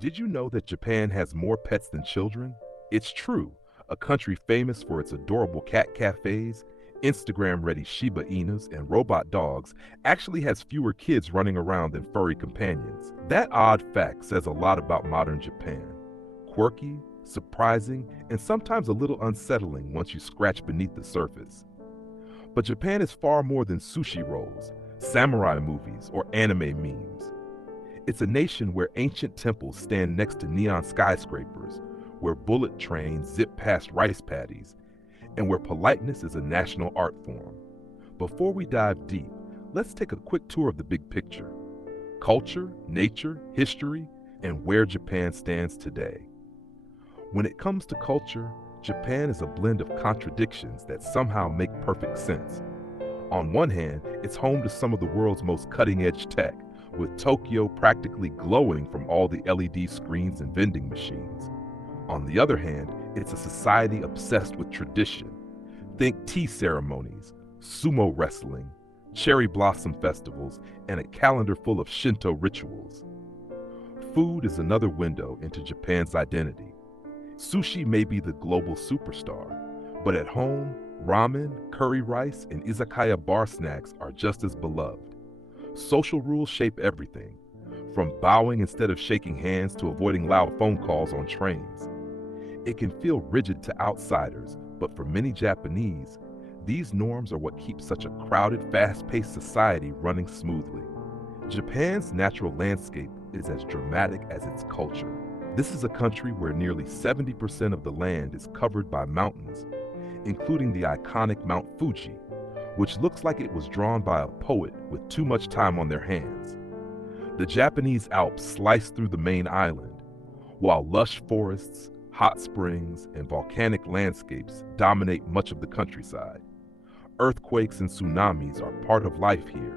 Did you know that Japan has more pets than children? It's true. A country famous for its adorable cat cafes, Instagram-ready Shiba Inus, and robot dogs actually has fewer kids running around than furry companions. That odd fact says a lot about modern Japan. Quirky, surprising, and sometimes a little unsettling once you scratch beneath the surface. But Japan is far more than sushi rolls, samurai movies, or anime memes. It's a nation where ancient temples stand next to neon skyscrapers, where bullet trains zip past rice paddies, and where politeness is a national art form. Before we dive deep, let's take a quick tour of the big picture. Culture, nature, history, and where Japan stands today. When it comes to culture, Japan is a blend of contradictions that somehow make perfect sense. On one hand, it's home to some of the world's most cutting-edge tech, with Tokyo practically glowing from all the LED screens and vending machines. On the other hand, it's a society obsessed with tradition. Think tea ceremonies, sumo wrestling, cherry blossom festivals, and a calendar full of Shinto rituals. Food is another window into Japan's identity. Sushi may be the global superstar, but at home, ramen, curry rice, and izakaya bar snacks are just as beloved. Social rules shape everything, from bowing instead of shaking hands to avoiding loud phone calls on trains. It can feel rigid to outsiders, but for many Japanese, these norms are what keep such a crowded, fast-paced society running smoothly. Japan's natural landscape is as dramatic as its culture. This is a country where nearly 70% of the land is covered by mountains, including the iconic Mount Fuji, which looks like it was drawn by a poet with too much time on their hands. The Japanese Alps slice through the main island, while lush forests, hot springs, and volcanic landscapes dominate much of the countryside. Earthquakes and tsunamis are part of life here,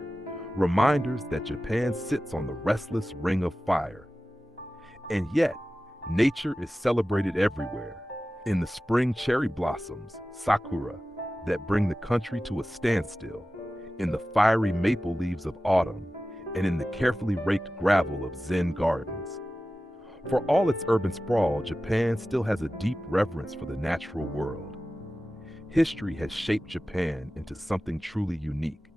reminders that Japan sits on the restless ring of fire. And yet, nature is celebrated everywhere. In the spring cherry blossoms, sakura, that bring the country to a standstill, in the fiery maple leaves of autumn, and in the carefully raked gravel of Zen gardens. For all its urban sprawl, Japan still has a deep reverence for the natural world. History has shaped Japan into something truly unique.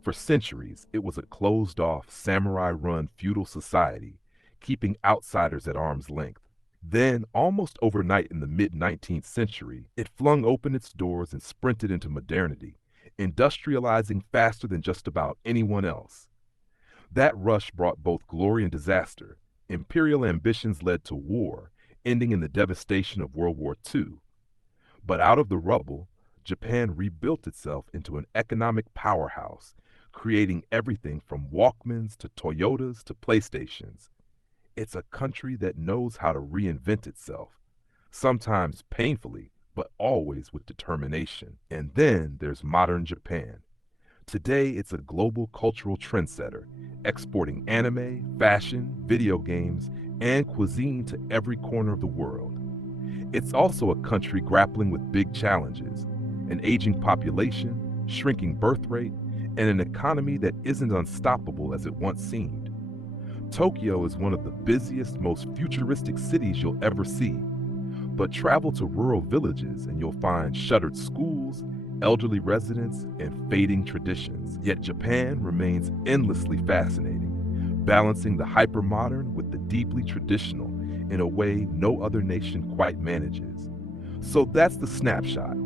For centuries, it was a closed-off, samurai-run feudal society, keeping outsiders at arm's length. Then, almost overnight in the mid-19th century, it flung open its doors and sprinted into modernity, industrializing faster than just about anyone else. That rush brought both glory and disaster. Imperial ambitions led to war, ending in the devastation of World War II. But out of the rubble, Japan rebuilt itself into an economic powerhouse, creating everything from Walkmans to Toyotas to PlayStations. It's a country that knows how to reinvent itself, sometimes painfully, but always with determination. And then there's modern Japan. Today, it's a global cultural trendsetter, exporting anime, fashion, video games, and cuisine to every corner of the world. It's also a country grappling with big challenges, an aging population, shrinking birth rate, and an economy that isn't unstoppable as it once seemed. Tokyo is one of the busiest, most futuristic cities you'll ever see. But travel to rural villages and you'll find shuttered schools, elderly residents, and fading traditions. Yet Japan remains endlessly fascinating, balancing the hypermodern with the deeply traditional in a way no other nation quite manages. So that's the snapshot,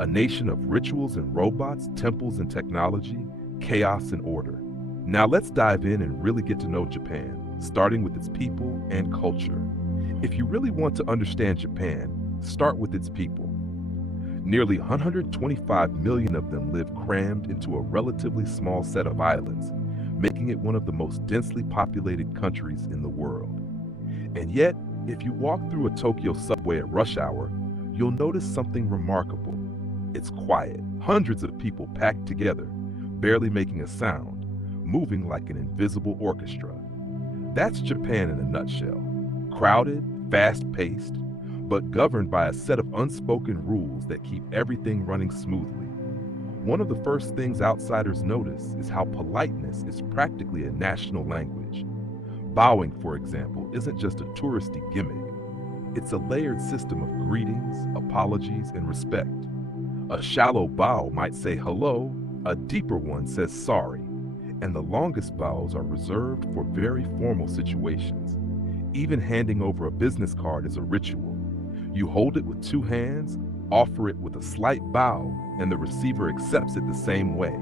a nation of rituals and robots, temples and technology, chaos and order. Now let's dive in and really get to know Japan, starting with its people and culture. If you really want to understand Japan, start with its people. Nearly 125 million of them live crammed into a relatively small set of islands, making it one of the most densely populated countries in the world. And yet, if you walk through a Tokyo subway at rush hour, you'll notice something remarkable. It's quiet, hundreds of people packed together, barely making a sound, moving like an invisible orchestra. That's Japan in a nutshell. Crowded, fast-paced, but governed by a set of unspoken rules that keep everything running smoothly. One of the first things outsiders notice is how politeness is practically a national language. Bowing, for example, isn't just a touristy gimmick. It's a layered system of greetings, apologies, and respect. A shallow bow might say hello, a deeper one says sorry, and the longest bows are reserved for very formal situations. Even handing over a business card is a ritual. You hold it with two hands, offer it with a slight bow, and the receiver accepts it the same way.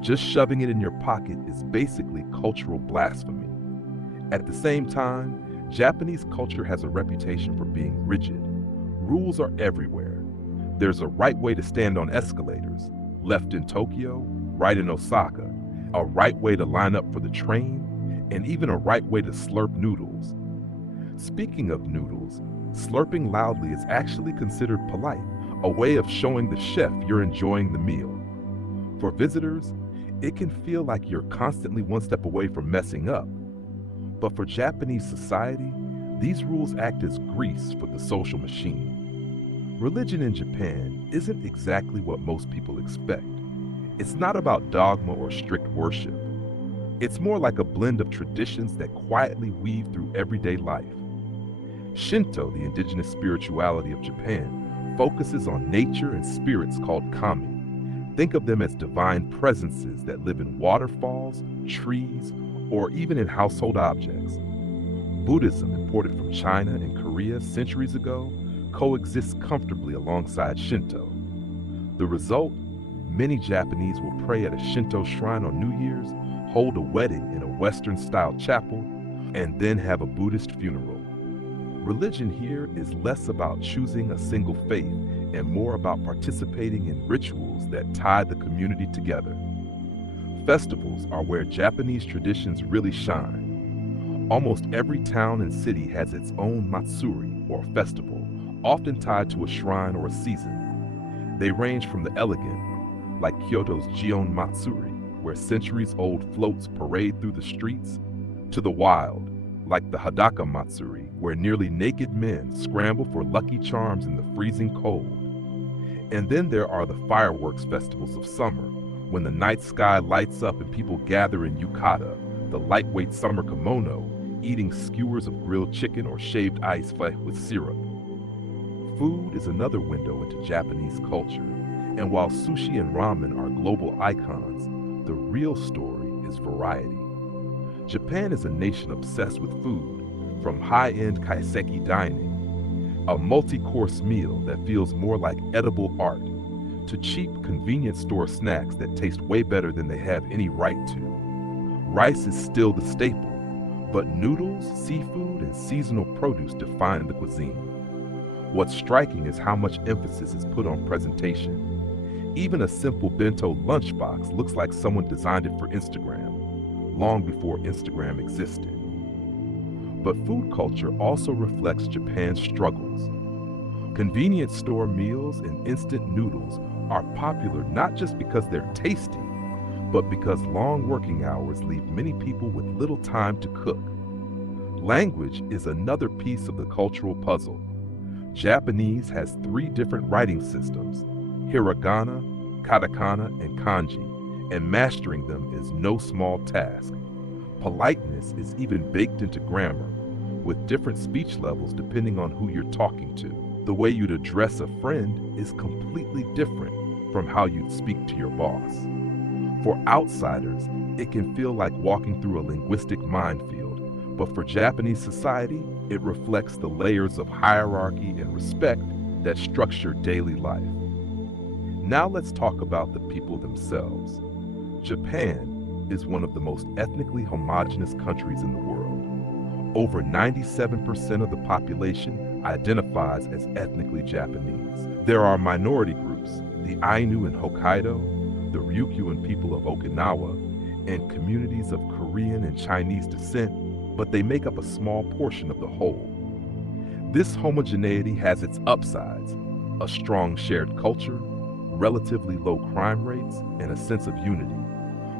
Just shoving it in your pocket is basically cultural blasphemy. At the same time, Japanese culture has a reputation for being rigid. Rules are everywhere. There's a right way to stand on escalators, left in Tokyo, right in Osaka, a right way to line up for the train, and even a right way to slurp noodles. Speaking of noodles, slurping loudly is actually considered polite, a way of showing the chef you're enjoying the meal. For visitors, it can feel like you're constantly one step away from messing up. But for Japanese society, these rules act as grease for the social machine. Religion in Japan isn't exactly what most people expect. It's not about dogma or strict worship. It's more like a blend of traditions that quietly weave through everyday life. Shinto, the indigenous spirituality of Japan, focuses on nature and spirits called kami. Think of them as divine presences that live in waterfalls, trees, or even in household objects. Buddhism, imported from China and Korea centuries ago, coexists comfortably alongside Shinto. The result? Many Japanese will pray at a Shinto shrine on New Year's, hold a wedding in a Western-style chapel, and then have a Buddhist funeral. Religion here is less about choosing a single faith and more about participating in rituals that tie the community together. Festivals are where Japanese traditions really shine. Almost every town and city has its own matsuri, or festival, often tied to a shrine or a season. They range from the elegant, like Kyoto's Gion Matsuri, where centuries-old floats parade through the streets, to the wild, like the Hadaka Matsuri, where nearly naked men scramble for lucky charms in the freezing cold. And then there are the fireworks festivals of summer, when the night sky lights up and people gather in yukata, the lightweight summer kimono, eating skewers of grilled chicken or shaved ice with syrup. Food is another window into Japanese culture, and while sushi and ramen are global icons, the real story is variety. Japan is a nation obsessed with food, from high-end kaiseki dining, a multi-course meal that feels more like edible art, to cheap convenience store snacks that taste way better than they have any right to. Rice is still the staple, but noodles, seafood, and seasonal produce define the cuisine. What's striking is how much emphasis is put on presentation. Even a simple bento lunchbox looks like someone designed it for Instagram, long before Instagram existed. But food culture also reflects Japan's struggles. Convenience store meals and instant noodles are popular not just because they're tasty, but because long working hours leave many people with little time to cook. Language is another piece of the cultural puzzle. Japanese has 3 different writing systems: hiragana, katakana, and kanji, and mastering them is no small task. Politeness is even baked into grammar, with different speech levels depending on who you're talking to. The way you'd address a friend is completely different from how you'd speak to your boss. For outsiders, it can feel like walking through a linguistic minefield, but for Japanese society, it reflects the layers of hierarchy and respect that structure daily life. Now let's talk about the people themselves. Japan is one of the most ethnically homogeneous countries in the world. Over 97% of the population identifies as ethnically Japanese. There are minority groups, the Ainu in Hokkaido, the Ryukyuan people of Okinawa, and communities of Korean and Chinese descent, but they make up a small portion of the whole. This homogeneity has its upsides: a strong shared culture, relatively low crime rates, and a sense of unity.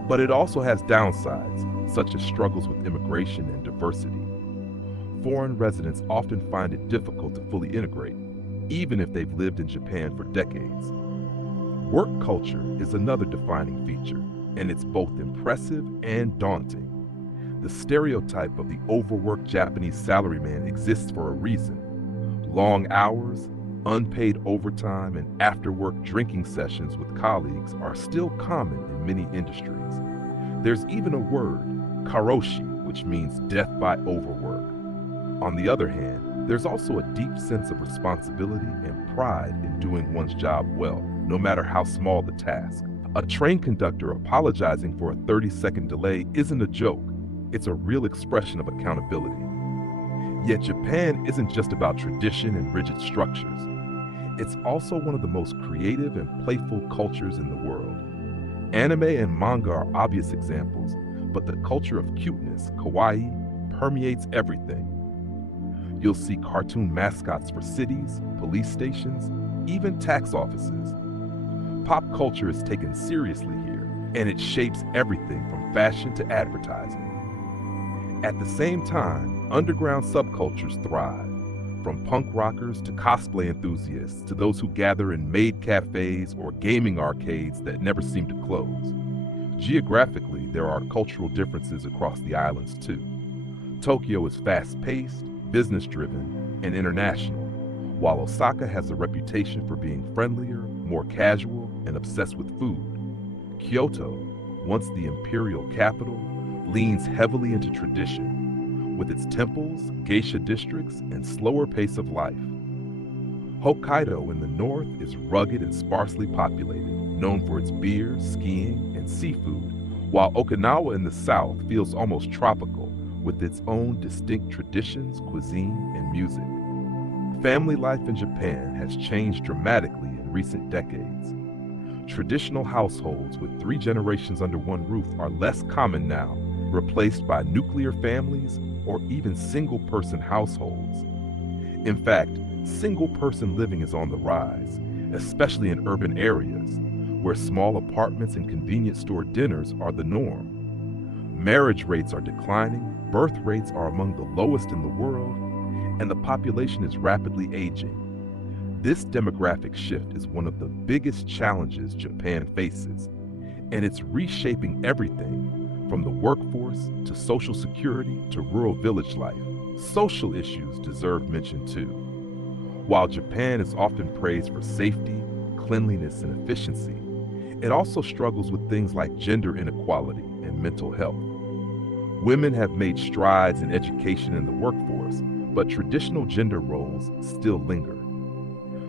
But it also has downsides, such as struggles with immigration and diversity. Foreign residents often find it difficult to fully integrate, even if they've lived in Japan for decades. Work culture is another defining feature, and it's both impressive and daunting. The stereotype of the overworked Japanese salaryman exists for a reason. Long hours, unpaid overtime, and after-work drinking sessions with colleagues are still common in many industries. There's even a word, karoshi, which means death by overwork. On the other hand, there's also a deep sense of responsibility and pride in doing one's job well, no matter how small the task. A train conductor apologizing for a 30-second delay isn't a joke. It's a real expression of accountability. Yet Japan isn't just about tradition and rigid structures. It's also one of the most creative and playful cultures in the world. Anime and manga are obvious examples, but the culture of cuteness, kawaii, permeates everything. You'll see cartoon mascots for cities, police stations, even tax offices. Pop culture is taken seriously here, and it shapes everything from fashion to advertising. At the same time, underground subcultures thrive, from punk rockers to cosplay enthusiasts to those who gather in maid cafes or gaming arcades that never seem to close. Geographically, there are cultural differences across the islands too. Tokyo is fast-paced, business-driven, and international, while Osaka has a reputation for being friendlier, more casual, and obsessed with food. Kyoto, once the imperial capital, leans heavily into tradition, with its temples, geisha districts, and slower pace of life. Hokkaido in the north is rugged and sparsely populated, known for its beer, skiing, and seafood, while Okinawa in the south feels almost tropical, with its own distinct traditions, cuisine, and music. Family life in Japan has changed dramatically in recent decades. Traditional households with 3 generations under one roof are less common now, replaced by nuclear families or even single-person households. In fact, single-person living is on the rise, especially in urban areas, where small apartments and convenience store dinners are the norm. Marriage rates are declining, birth rates are among the lowest in the world, and the population is rapidly aging. This demographic shift is one of the biggest challenges Japan faces, and it's reshaping everything from the workforce to social security to rural village life. Social issues deserve mention too. While Japan is often praised for safety, cleanliness, and efficiency, it also struggles with things like gender inequality and mental health. Women have made strides in education and the workforce, but traditional gender roles still linger.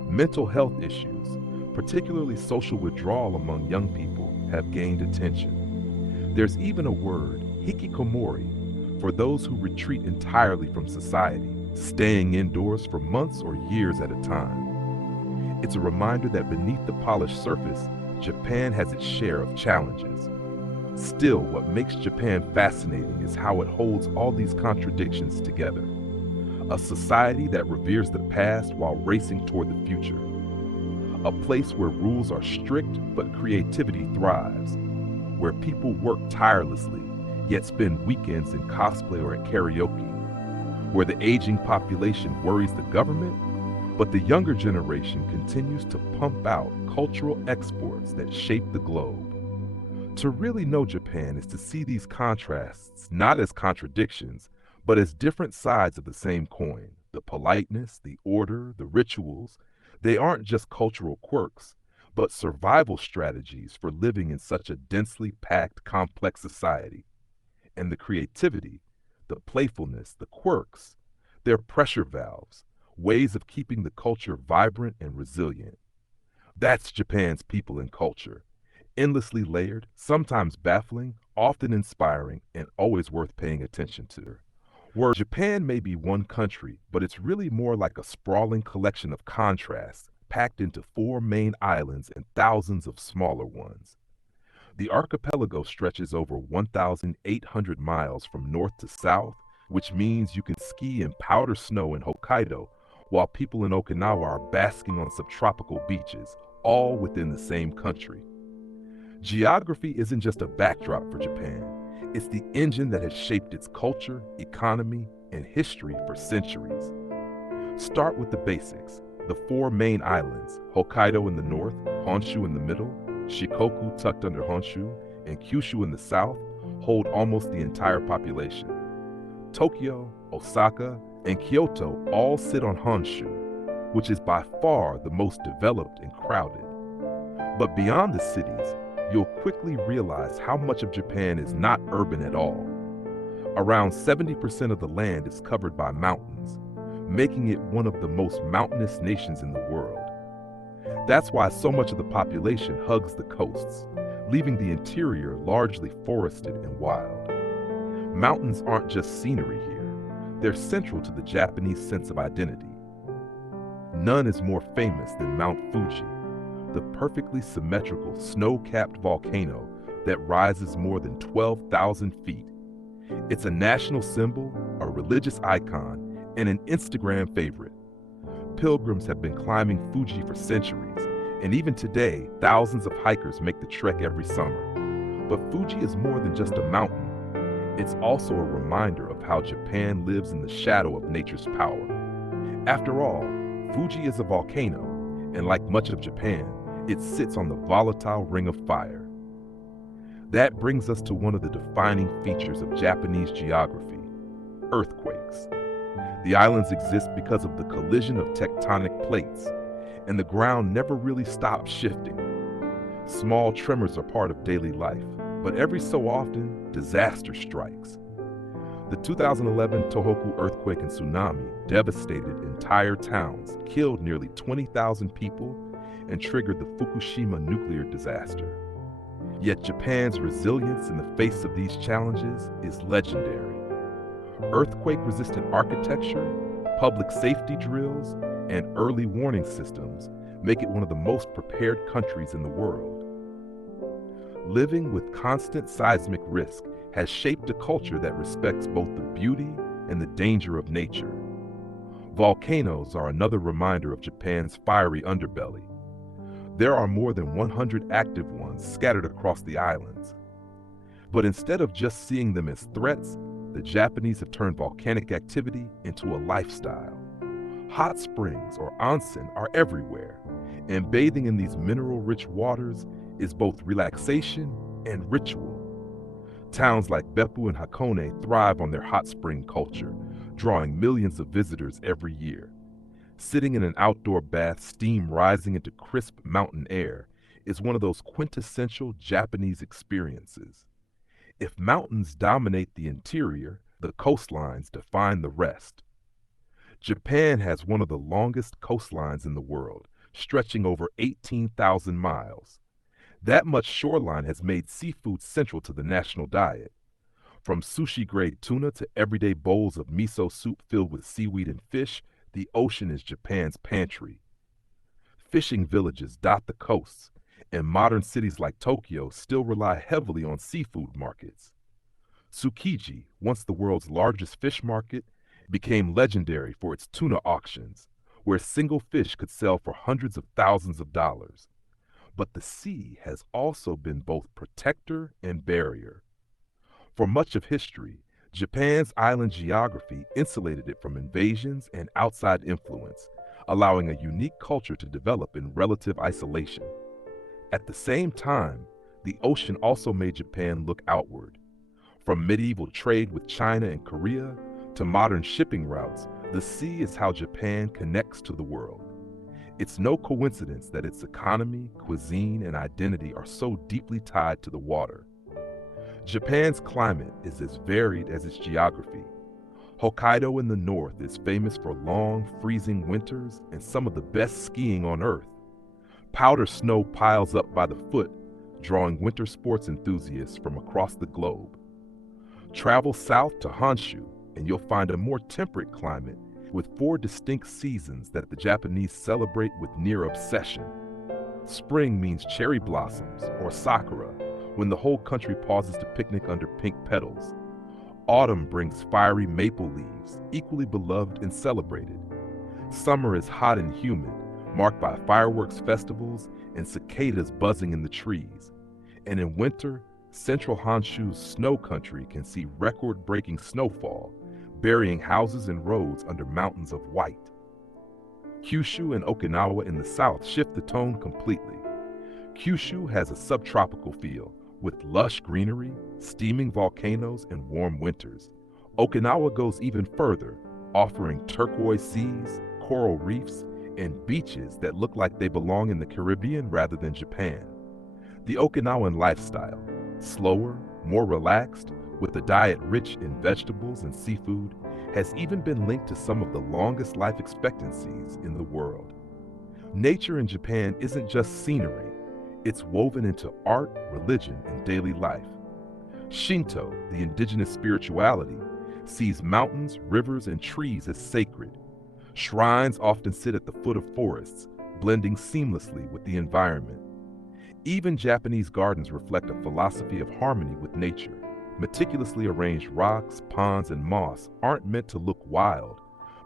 Mental health issues, particularly social withdrawal among young people, have gained attention. There's even a word, hikikomori, for those who retreat entirely from society, staying indoors for months or years at a time. It's a reminder that beneath the polished surface, Japan has its share of challenges. Still, what makes Japan fascinating is how it holds all these contradictions together. A society that reveres the past while racing toward the future. A place where rules are strict but creativity thrives. Where people work tirelessly, yet spend weekends in cosplay or at karaoke. Where the aging population worries the government, but the younger generation continues to pump out cultural exports that shape the globe. To really know Japan is to see these contrasts not as contradictions, but as different sides of the same coin. The politeness, the order, the rituals, they aren't just cultural quirks, but survival strategies for living in such a densely packed, complex society. And the creativity, the playfulness, the quirks, they're pressure valves, ways of keeping the culture vibrant and resilient. That's Japan's people and culture. Endlessly layered, sometimes baffling, often inspiring, and always worth paying attention to. Where Japan may be one country, but it's really more like a sprawling collection of contrasts, packed into 4 main islands and thousands of smaller ones. The archipelago stretches over 1,800 miles from north to south, which means you can ski in powder snow in Hokkaido, while people in Okinawa are basking on subtropical beaches, all within the same country. Geography isn't just a backdrop for Japan. It's the engine that has shaped its culture, economy, and history for centuries. Start with the basics. The 4 main islands, Hokkaido in the north, Honshu in the middle, Shikoku tucked under Honshu, and Kyushu in the south, hold almost the entire population. Tokyo, Osaka, and Kyoto all sit on Honshu, which is by far the most developed and crowded. But beyond the cities, you'll quickly realize how much of Japan is not urban at all. Around 70% of the land is covered by mountains, making it one of the most mountainous nations in the world. That's why so much of the population hugs the coasts, leaving the interior largely forested and wild. Mountains aren't just scenery here, they're central to the Japanese sense of identity. None is more famous than Mount Fuji, the perfectly symmetrical snow-capped volcano that rises more than 12,000 feet. It's a national symbol, a religious icon, and an Instagram favorite. Pilgrims have been climbing Fuji for centuries, and even today, thousands of hikers make the trek every summer. But Fuji is more than just a mountain. It's also a reminder of how Japan lives in the shadow of nature's power. After all, Fuji is a volcano, and like much of Japan, it sits on the volatile ring of fire. That brings us to one of the defining features of Japanese geography: earthquakes. The islands exist because of the collision of tectonic plates, and the ground never really stops shifting. Small tremors are part of daily life, but every so often, disaster strikes. The 2011 Tohoku earthquake and tsunami devastated entire towns, killed nearly 20,000 people, and triggered the Fukushima nuclear disaster. Yet Japan's resilience in the face of these challenges is legendary. Earthquake-resistant architecture, public safety drills, and early warning systems make it one of the most prepared countries in the world. Living with constant seismic risk has shaped a culture that respects both the beauty and the danger of nature. Volcanoes are another reminder of Japan's fiery underbelly. There are more than 100 active ones scattered across the islands. But instead of just seeing them as threats, the Japanese have turned volcanic activity into a lifestyle. Hot springs, or onsen, are everywhere, and bathing in these mineral-rich waters is both relaxation and ritual. Towns like Beppu and Hakone thrive on their hot spring culture, drawing millions of visitors every year. Sitting in an outdoor bath, steam rising into crisp mountain air, is one of those quintessential Japanese experiences. If mountains dominate the interior, the coastlines define the rest. Japan has one of the longest coastlines in the world, stretching over 18,000 miles. That much shoreline has made seafood central to the national diet. From sushi-grade tuna to everyday bowls of miso soup filled with seaweed and fish, the ocean is Japan's pantry. Fishing villages dot the coasts, and modern cities like Tokyo still rely heavily on seafood markets. Tsukiji, once the world's largest fish market, became legendary for its tuna auctions, where single fish could sell for hundreds of thousands of dollars. But the sea has also been both protector and barrier. For much of history, Japan's island geography insulated it from invasions and outside influence, allowing a unique culture to develop in relative isolation. At the same time, the ocean also made Japan look outward. From medieval trade with China and Korea to modern shipping routes, the sea is how Japan connects to the world. It's no coincidence that its economy, cuisine, and identity are so deeply tied to the water. Japan's climate is as varied as its geography. Hokkaido in the north is famous for long, freezing winters and some of the best skiing on Earth. Powder snow piles up by the foot, drawing winter sports enthusiasts from across the globe. Travel south to Honshu, and you'll find a more temperate climate with 4 distinct seasons that the Japanese celebrate with near obsession. Spring means cherry blossoms, or sakura, when the whole country pauses to picnic under pink petals. Autumn brings fiery maple leaves, equally beloved and celebrated. Summer is hot and humid, marked by fireworks festivals and cicadas buzzing in the trees. And in winter, central Honshu's snow country can see record-breaking snowfall, burying houses and roads under mountains of white. Kyushu and Okinawa in the south shift the tone completely. Kyushu has a subtropical feel, With lush greenery, steaming volcanoes, and warm winters, Okinawa goes even further, offering turquoise seas, coral reefs, and beaches that look like they belong in the Caribbean rather than Japan. The Okinawan lifestyle, slower, more relaxed, with a diet rich in vegetables and seafood, has even been linked to some of the longest life expectancies in the world. Nature in Japan isn't just scenery, it's woven into art, religion, and daily life. Shinto, the indigenous spirituality, sees mountains, rivers, and trees as sacred. Shrines often sit at the foot of forests, blending seamlessly with the environment. Even Japanese gardens reflect a philosophy of harmony with nature. Meticulously arranged rocks, ponds, and moss aren't meant to look wild,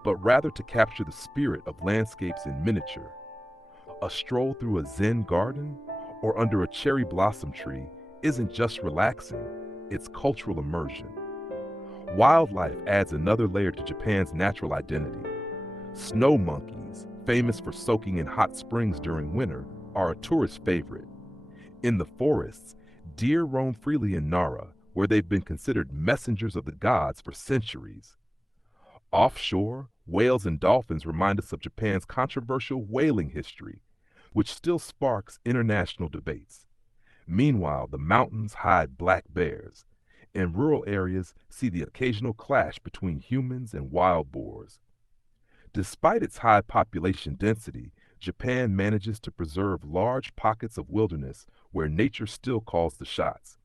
but rather to capture the spirit of landscapes in miniature. A stroll through a Zen garden or under a cherry blossom tree isn't just relaxing, it's cultural immersion. Wildlife adds another layer to Japan's natural identity. Snow monkeys, famous for soaking in hot springs during winter, are a tourist favorite. In the forests, deer roam freely in Nara, where they've been considered messengers of the gods for centuries. Offshore, whales and dolphins remind us of Japan's controversial whaling history, which still sparks international debates. Meanwhile, the mountains hide black bears, and rural areas see the occasional clash between humans and wild boars. Despite its high population density, Japan manages to preserve large pockets of wilderness where nature still calls the shots.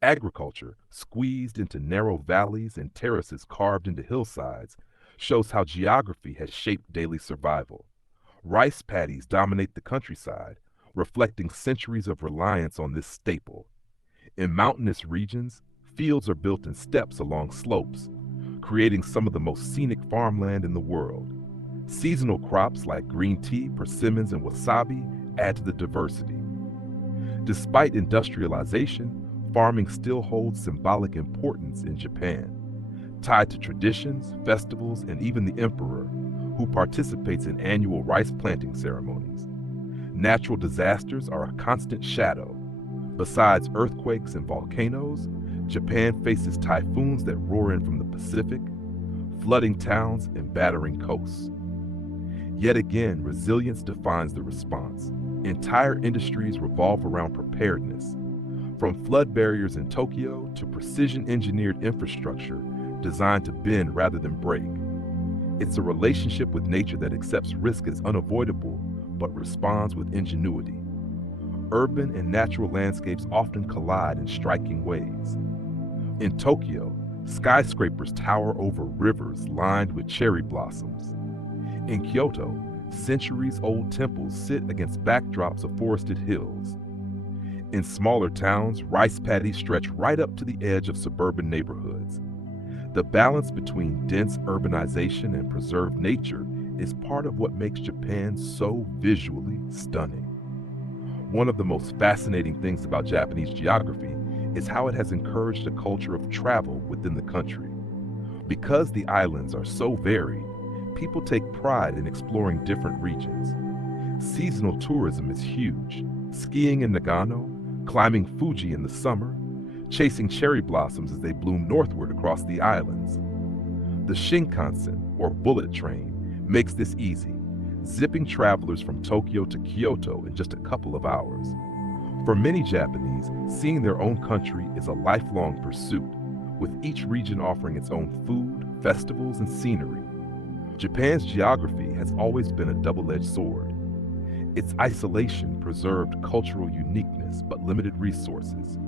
Agriculture, squeezed into narrow valleys and terraces carved into hillsides, shows how geography has shaped daily survival. Rice paddies dominate the countryside, reflecting centuries of reliance on this staple. In mountainous regions, fields are built in steps along slopes, creating some of the most scenic farmland in the world. Seasonal crops like green tea, persimmons, and wasabi add to the diversity. Despite industrialization, farming still holds symbolic importance in Japan, tied to traditions, festivals, and even the emperor, who participates in annual rice planting ceremonies. Natural disasters are a constant shadow. Besides earthquakes and volcanoes, Japan faces typhoons that roar in from the Pacific, flooding towns and battering coasts. Yet again, resilience defines the response. Entire industries revolve around preparedness, from flood barriers in Tokyo to precision-engineered infrastructure designed to bend rather than break. It's a relationship with nature that accepts risk as unavoidable, but responds with ingenuity. Urban and natural landscapes often collide in striking ways. In Tokyo, skyscrapers tower over rivers lined with cherry blossoms. In Kyoto, centuries-old temples sit against backdrops of forested hills. In smaller towns, rice paddies stretch right up to the edge of suburban neighborhoods. The balance between dense urbanization and preserved nature is part of what makes Japan so visually stunning. One of the most fascinating things about Japanese geography is how it has encouraged a culture of travel within the country. Because the islands are so varied, people take pride in exploring different regions. Seasonal tourism is huge. Skiing in Nagano, climbing Fuji in the summer, chasing cherry blossoms as they bloom northward across the islands. The Shinkansen, or bullet train, makes this easy, zipping travelers from Tokyo to Kyoto in just a couple of hours. For many Japanese, seeing their own country is a lifelong pursuit, with each region offering its own food, festivals, and scenery. Japan's geography has always been a double-edged sword. Its isolation preserved cultural uniqueness but limited resources.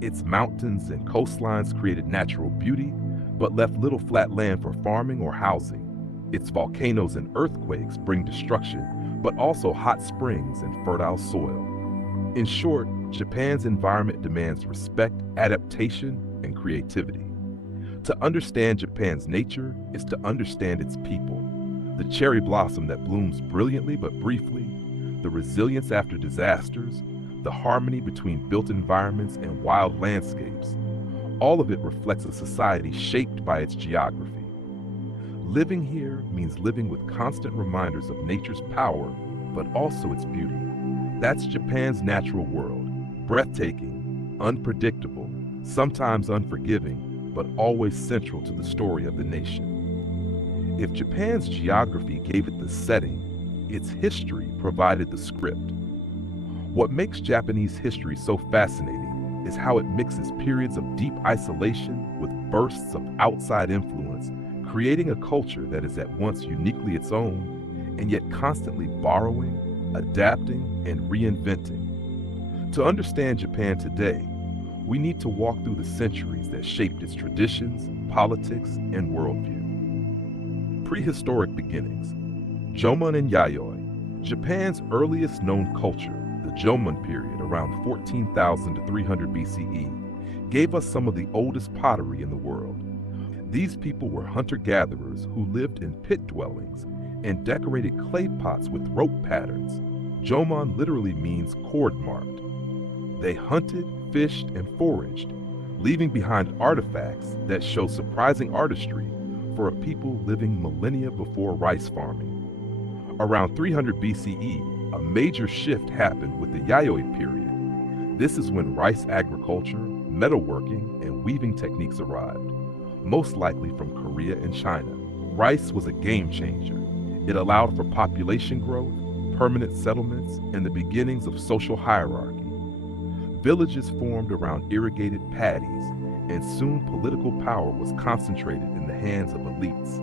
Its mountains and coastlines created natural beauty, but left little flat land for farming or housing. Its volcanoes and earthquakes bring destruction, but also hot springs and fertile soil. In short, Japan's environment demands respect, adaptation, and creativity. To understand Japan's nature is to understand its people. The cherry blossom that blooms brilliantly but briefly, the resilience after disasters, the harmony between built environments and wild landscapes. All of it reflects a society shaped by its geography. Living here means living with constant reminders of nature's power, but also its beauty. That's Japan's natural world, breathtaking, unpredictable, sometimes unforgiving, but always central to the story of the nation. If Japan's geography gave it the setting, its history provided the script. What makes Japanese history so fascinating is how it mixes periods of deep isolation with bursts of outside influence, creating a culture that is at once uniquely its own and yet constantly borrowing, adapting, and reinventing. To understand Japan today, we need to walk through the centuries that shaped its traditions, politics, and worldview. Prehistoric beginnings. Jomon and Yayoi, Japan's earliest known culture, the Jomon period around 14,000 to 300 BCE, gave us some of the oldest pottery in the world. These people were hunter-gatherers who lived in pit dwellings and decorated clay pots with rope patterns. Jomon literally means cord-marked. They hunted, fished, and foraged, leaving behind artifacts that show surprising artistry for a people living millennia before rice farming. Around 300 BCE, a major shift happened with the Yayoi period. This is when rice agriculture, metalworking, and weaving techniques arrived, most likely from Korea and China. Rice was a game changer. It allowed for population growth, permanent settlements, and the beginnings of social hierarchy. Villages formed around irrigated paddies, and soon political power was concentrated in the hands of elites.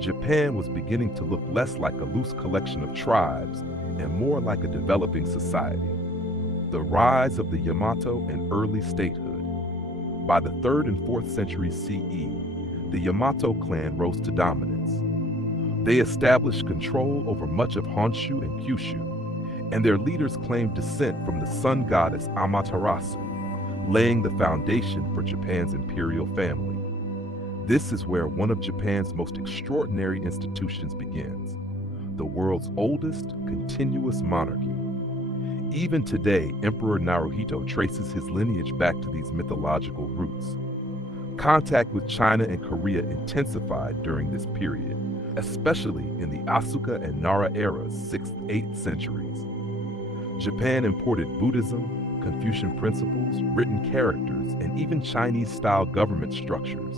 Japan was beginning to look less like a loose collection of tribes and more like a developing society. The rise of the Yamato and early statehood. By the 3rd and 4th centuries CE, the Yamato clan rose to dominance. They established control over much of Honshu and Kyushu, and their leaders claimed descent from the sun goddess Amaterasu, laying the foundation for Japan's imperial family. This is where one of Japan's most extraordinary institutions begins, the world's oldest continuous monarchy. Even today, Emperor Naruhito traces his lineage back to these mythological roots. Contact with China and Korea intensified during this period, especially in the Asuka and Nara eras, 6th, 8th centuries. Japan imported Buddhism, Confucian principles, written characters, and even Chinese-style government structures.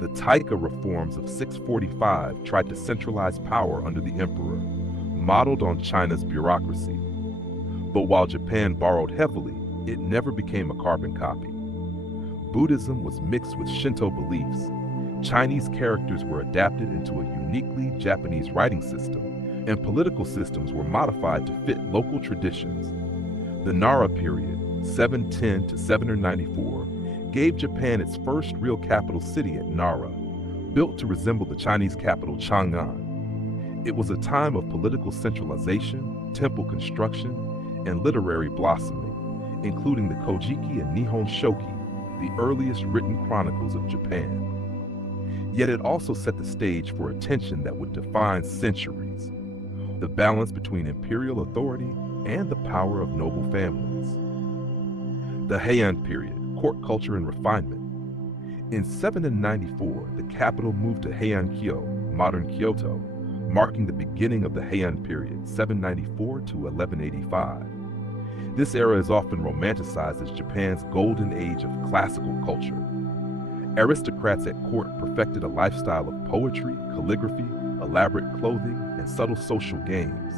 The Taika reforms of 645 tried to centralize power under the emperor, modeled on China's bureaucracy. But while Japan borrowed heavily, it never became a carbon copy. Buddhism was mixed with Shinto beliefs. Chinese characters were adapted into a uniquely Japanese writing system, and political systems were modified to fit local traditions. The Nara period, 710 to 794, gave Japan its first real capital city at Nara, built to resemble the Chinese capital Chang'an. It was a time of political centralization, temple construction, and literary blossoming, including the Kojiki and Nihon Shoki, the earliest written chronicles of Japan. Yet it also set the stage for a tension that would define centuries: the balance between imperial authority and the power of noble families. The Heian period, court culture and refinement. In 794, the capital moved to Heian-kyo, modern Kyoto, marking the beginning of the Heian period, 794 to 1185. This era is often romanticized as Japan's golden age of classical culture. Aristocrats at court perfected a lifestyle of poetry, calligraphy, elaborate clothing, and subtle social games.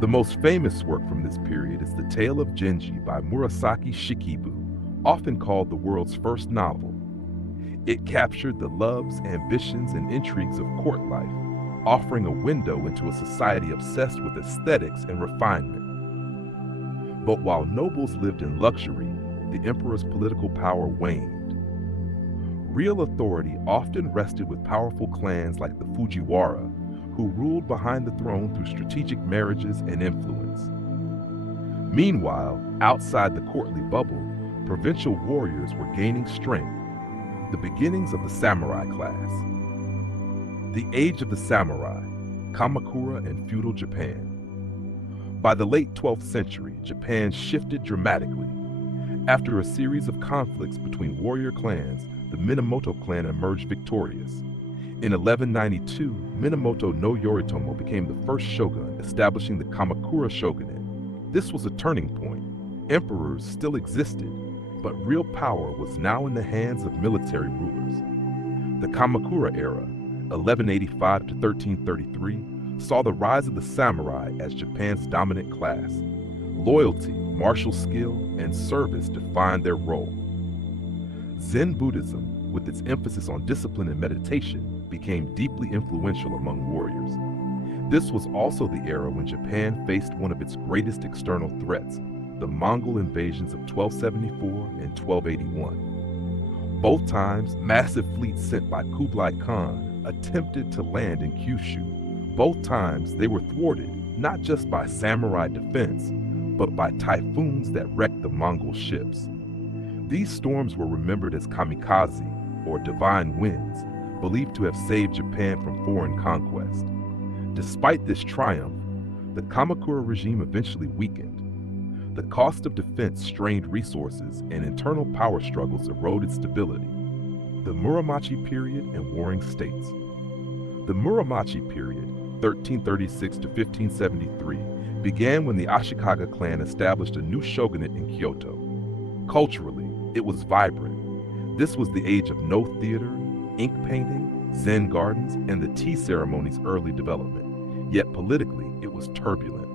The most famous work from this period is The Tale of Genji by Murasaki Shikibu, often called the world's first novel. It captured the loves, ambitions, and intrigues of court life, offering a window into a society obsessed with aesthetics and refinement. But while nobles lived in luxury, the emperor's political power waned. Real authority often rested with powerful clans like the Fujiwara, who ruled behind the throne through strategic marriages and influence. Meanwhile, outside the courtly bubble, provincial warriors were gaining strength, the beginnings of the samurai class. The Age of the Samurai, Kamakura and feudal Japan. By the late 12th century, Japan shifted dramatically. After a series of conflicts between warrior clans, the Minamoto clan emerged victorious. In 1192, Minamoto no Yoritomo became the first shogun, establishing the Kamakura shogunate. This was a turning point. Emperors still existed, but real power was now in the hands of military rulers. The Kamakura era, 1185 to 1333, saw the rise of the samurai as Japan's dominant class. Loyalty, martial skill, and service defined their role. Zen Buddhism, with its emphasis on discipline and meditation, became deeply influential among warriors. This was also the era when Japan faced one of its greatest external threats, the Mongol invasions of 1274 and 1281. Both times, massive fleets sent by Kublai Khan attempted to land in Kyushu. Both times, they were thwarted not just by samurai defense, but by typhoons that wrecked the Mongol ships. These storms were remembered as kamikaze, or divine winds, believed to have saved Japan from foreign conquest. Despite this triumph, the Kamakura regime eventually weakened. The cost of defense strained resources, and internal power struggles eroded stability. The Muromachi period and warring states. The Muromachi period, 1336 to 1573, began when the Ashikaga clan established a new shogunate in Kyoto. Culturally, it was vibrant. This was the age of no theater, ink painting, Zen gardens, and the tea ceremony's early development. Yet politically, it was turbulent.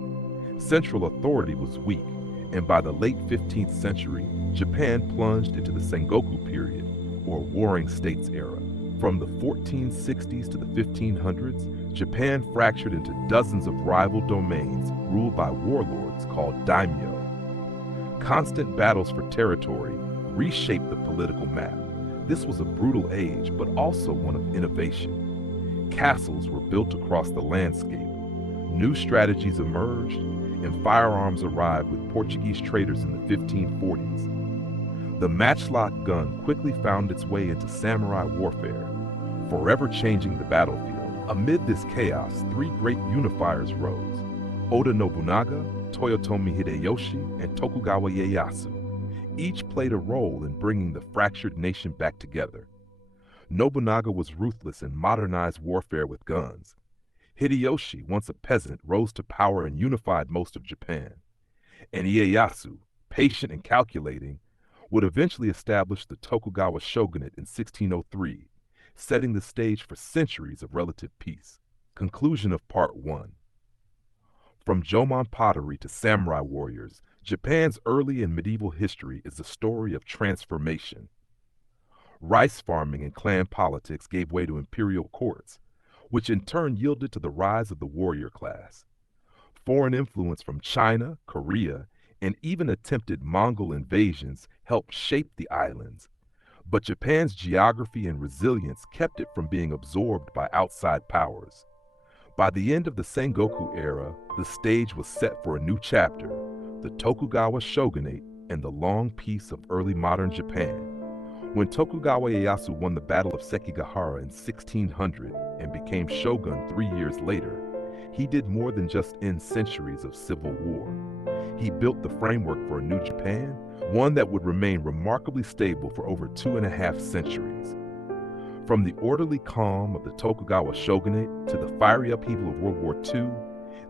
Central authority was weak, and by the late 15th century, Japan plunged into the Sengoku period, or Warring States era. From the 1460s to the 1500s, Japan fractured into dozens of rival domains ruled by warlords called daimyo. Constant battles for territory reshaped the political map. This was a brutal age, but also one of innovation. Castles were built across the landscape. New strategies emerged, and firearms arrived with Portuguese traders in the 1540s. The matchlock gun quickly found its way into samurai warfare, forever changing the battlefield. Amid this chaos, three great unifiers rose: Oda Nobunaga, Toyotomi Hideyoshi, and Tokugawa Ieyasu. Each played a role in bringing the fractured nation back together. Nobunaga was ruthless and modernized warfare with guns. Hideyoshi, once a peasant, rose to power and unified most of Japan. And Ieyasu, patient and calculating, would eventually establish the Tokugawa shogunate in 1603, setting the stage for centuries of relative peace. Conclusion of Part 1. From Jomon pottery to samurai warriors, Japan's early and medieval history is a story of transformation. Rice farming and clan politics gave way to imperial courts, which in turn yielded to the rise of the warrior class. Foreign influence from China, Korea, and even attempted Mongol invasions helped shape the islands. But Japan's geography and resilience kept it from being absorbed by outside powers. By the end of the Sengoku era, the stage was set for a new chapter, the Tokugawa shogunate and the long peace of early modern Japan. When Tokugawa Ieyasu won the Battle of Sekigahara in 1600 and became shogun 3 years later, he did more than just end centuries of civil war. He built the framework for a new Japan, one that would remain remarkably stable for over 2.5 centuries. From the orderly calm of the Tokugawa shogunate to the fiery upheaval of World War II,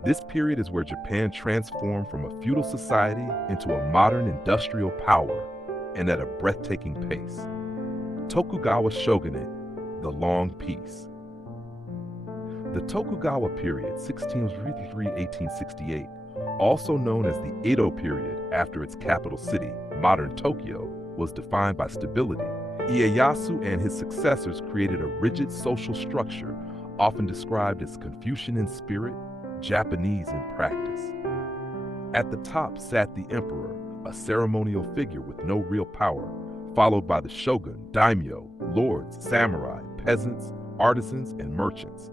this period is where Japan transformed from a feudal society into a modern industrial power, and at a breathtaking pace. Tokugawa shogunate, the long peace. The Tokugawa period, 1633-1868, also known as the Edo period after its capital city, modern Tokyo, was defined by stability. Ieyasu and his successors created a rigid social structure, often described as Confucian in spirit, Japanese in practice. At the top sat the emperor, a ceremonial figure with no real power, followed by the shogun, daimyo, lords, samurai, peasants, artisans, and merchants.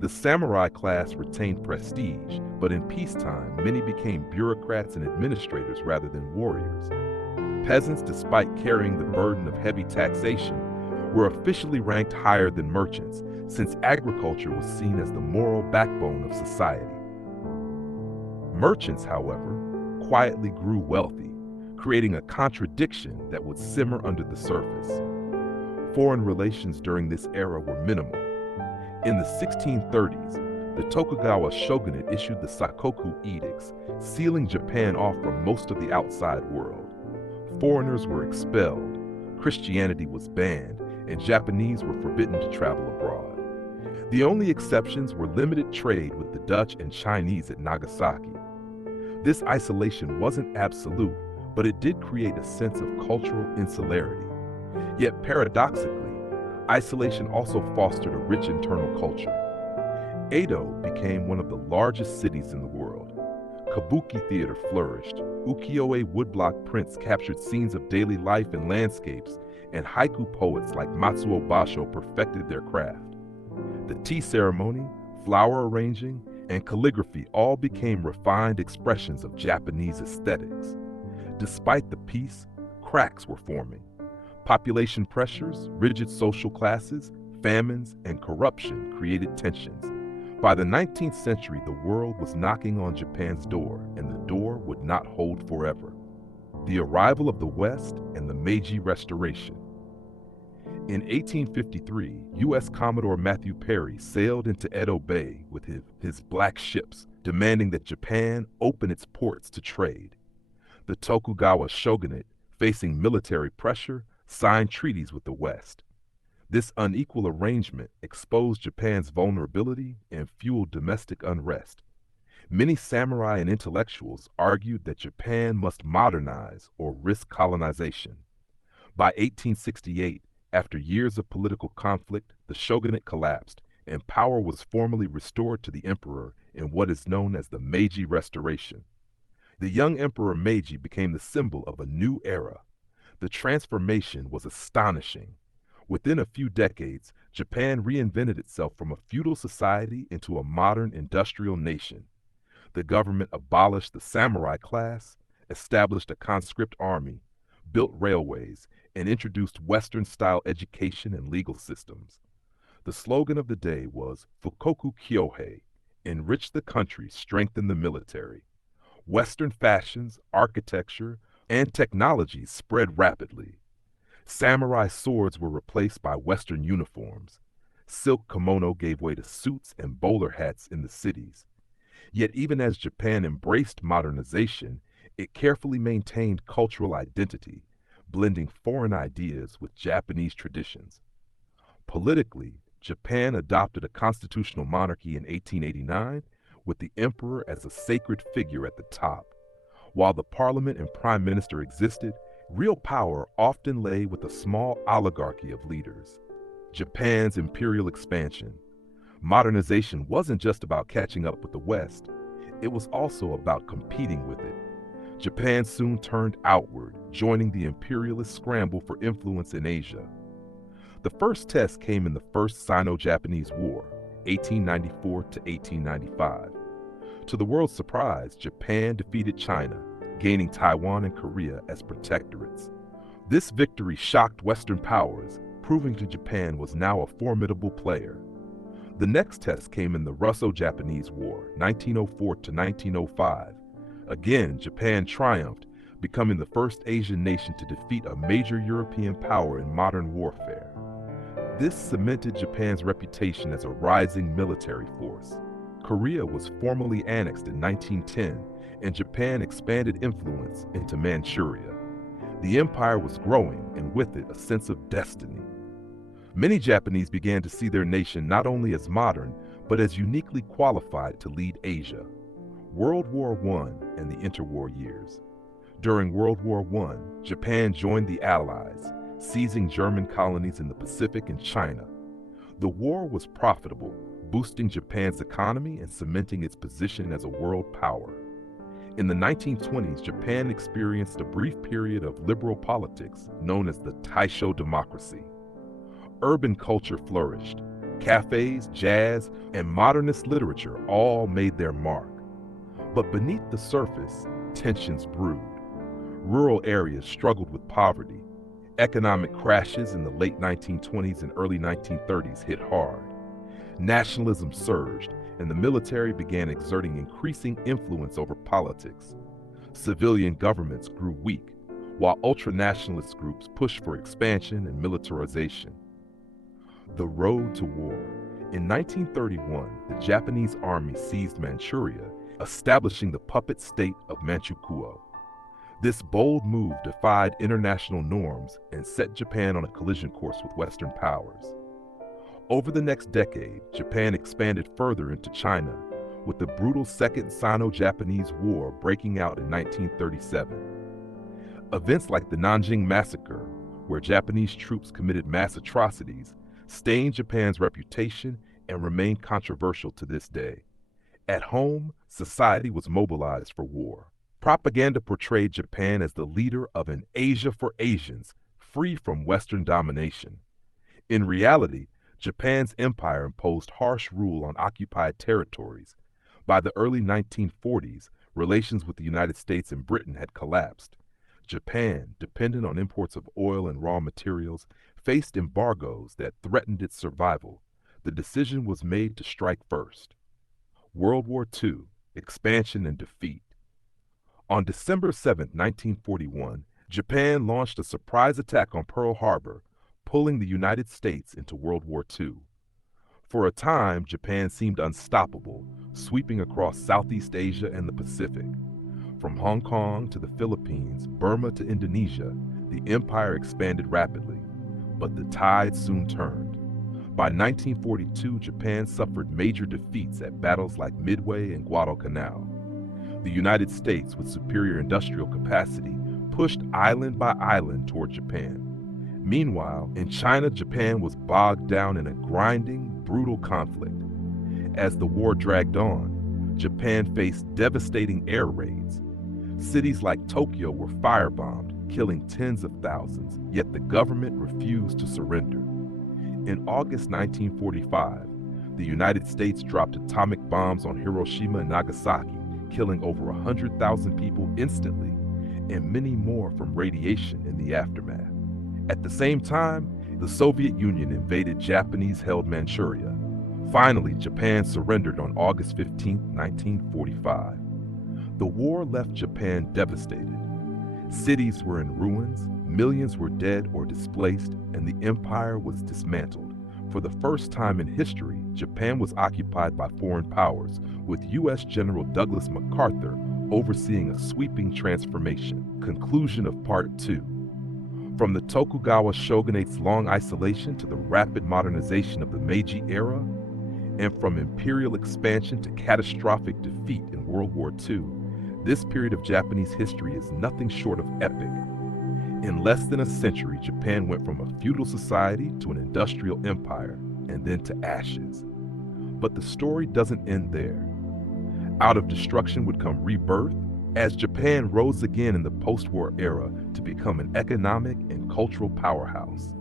The samurai class retained prestige, but in peacetime, many became bureaucrats and administrators rather than warriors. Peasants, despite carrying the burden of heavy taxation, were officially ranked higher than merchants, since agriculture was seen as the moral backbone of society. Merchants, however, quietly grew wealthy, creating a contradiction that would simmer under the surface. Foreign relations during this era were minimal. In the 1630s, The Tokugawa shogunate issued the Sakoku edicts, sealing Japan off from most of the outside world. Foreigners were expelled, Christianity was banned, and Japanese were forbidden to travel abroad. The only exceptions were limited trade with the Dutch and Chinese at Nagasaki. This isolation wasn't absolute, but it did create a sense of cultural insularity. Yet paradoxically, isolation also fostered a rich internal culture. Edo became one of the largest cities in the world. Kabuki theater flourished, ukiyo-e woodblock prints captured scenes of daily life and landscapes, and haiku poets like Matsuo Basho perfected their craft. The tea ceremony, flower arranging, and calligraphy all became refined expressions of Japanese aesthetics. Despite the peace, cracks were forming. Population pressures, rigid social classes, famines, and corruption created tensions. By the 19th century, the world was knocking on Japan's door, and the door would not hold forever. The arrival of the West and the Meiji Restoration. In 1853, U.S. Commodore Matthew Perry sailed into Edo Bay with his black ships, demanding that Japan open its ports to trade. The Tokugawa shogunate, facing military pressure, signed treaties with the West. This unequal arrangement exposed Japan's vulnerability and fueled domestic unrest. Many samurai and intellectuals argued that Japan must modernize or risk colonization. By 1868, after years of political conflict, the shogunate collapsed, and power was formally restored to the emperor in what is known as the Meiji Restoration. The young Emperor Meiji became the symbol of a new era. The transformation was astonishing. Within a few decades, Japan reinvented itself from a feudal society into a modern industrial nation. The government abolished the samurai class, established a conscript army, built railways, and introduced Western-style education and legal systems. The slogan of the day was Fukoku Kyohei, enrich the country, strengthen the military. Western fashions, architecture, and technologies spread rapidly. Samurai swords were replaced by Western uniforms. Silk kimono gave way to suits and bowler hats in the cities. Yet even as Japan embraced modernization, it carefully maintained cultural identity, blending foreign ideas with Japanese traditions. Politically, Japan adopted a constitutional monarchy in 1889, with the emperor as a sacred figure at the top. While the parliament and prime minister existed, real power often lay with a small oligarchy of leaders. Japan's imperial expansion. Modernization wasn't just about catching up with the West, it was also about competing with it. Japan soon turned outward, joining the imperialist scramble for influence in Asia. The first test came in the First Sino-Japanese War, 1894 to 1895. To the world's surprise, Japan defeated China, gaining Taiwan and Korea as protectorates. This victory shocked Western powers, proving that Japan was now a formidable player. The next test came in the Russo-Japanese War, 1904 to 1905. Again, Japan triumphed, becoming the first Asian nation to defeat a major European power in modern warfare. This cemented Japan's reputation as a rising military force. Korea was formally annexed in 1910, and Japan expanded influence into Manchuria. The empire was growing, and with it, a sense of destiny. Many Japanese began to see their nation not only as modern, but as uniquely qualified to lead Asia. World War I and the interwar years. During World War I, Japan joined the Allies, seizing German colonies in the Pacific and China. The war was profitable, boosting Japan's economy and cementing its position as a world power. In the 1920s, Japan experienced a brief period of liberal politics known as the Taisho democracy. Urban culture flourished. Cafes, jazz, and modernist literature all made their mark. But beneath the surface, tensions brewed. Rural areas struggled with poverty. Economic crashes in the late 1920s and early 1930s hit hard. Nationalism surged, and the military began exerting increasing influence over politics. Civilian governments grew weak, while ultranationalist groups pushed for expansion and militarization. The road to war. In 1931, the Japanese army seized Manchuria, establishing the puppet state of Manchukuo. This bold move defied international norms and set Japan on a collision course with Western powers. Over the next decade, Japan expanded further into China, with the brutal Second Sino-Japanese War breaking out in 1937. Events like the Nanjing Massacre, where Japanese troops committed mass atrocities, stained Japan's reputation and remain controversial to this day. At home, society was mobilized for war. Propaganda portrayed Japan as the leader of an Asia for Asians, free from Western domination. In reality, Japan's empire imposed harsh rule on occupied territories. By the early 1940s, relations with the United States and Britain had collapsed. Japan, dependent on imports of oil and raw materials, faced embargoes that threatened its survival. The decision was made to strike first. World War II, expansion and defeat. On December 7, 1941, Japan launched a surprise attack on Pearl Harbor, pulling the United States into World War II. For a time, Japan seemed unstoppable, sweeping across Southeast Asia and the Pacific. From Hong Kong to the Philippines, Burma to Indonesia, the empire expanded rapidly. But the tide soon turned. By 1942, Japan suffered major defeats at battles like Midway and Guadalcanal. The United States, with superior industrial capacity, pushed island by island toward Japan. Meanwhile, in China, Japan was bogged down in a grinding, brutal conflict. As the war dragged on, Japan faced devastating air raids. Cities like Tokyo were firebombed, killing tens of thousands, yet the government refused to surrender. In August 1945, the United States dropped atomic bombs on Hiroshima and Nagasaki, killing over 100,000 people instantly, and many more from radiation in the aftermath. At the same time, the Soviet Union invaded Japanese-held Manchuria. Finally, Japan surrendered on August 15, 1945. The war left Japan devastated. Cities were in ruins, millions were dead or displaced, and the empire was dismantled. For the first time in history, Japan was occupied by foreign powers, with U.S. General Douglas MacArthur overseeing a sweeping transformation. Conclusion of Part 2. From the Tokugawa shogunate's long isolation to the rapid modernization of the Meiji era, and from imperial expansion to catastrophic defeat in World War II, this period of Japanese history is nothing short of epic. In less than a century, Japan went from a feudal society to an industrial empire, and then to ashes. But the story doesn't end there. Out of destruction would come rebirth, as Japan rose again in the post-war era to become an economic and cultural powerhouse.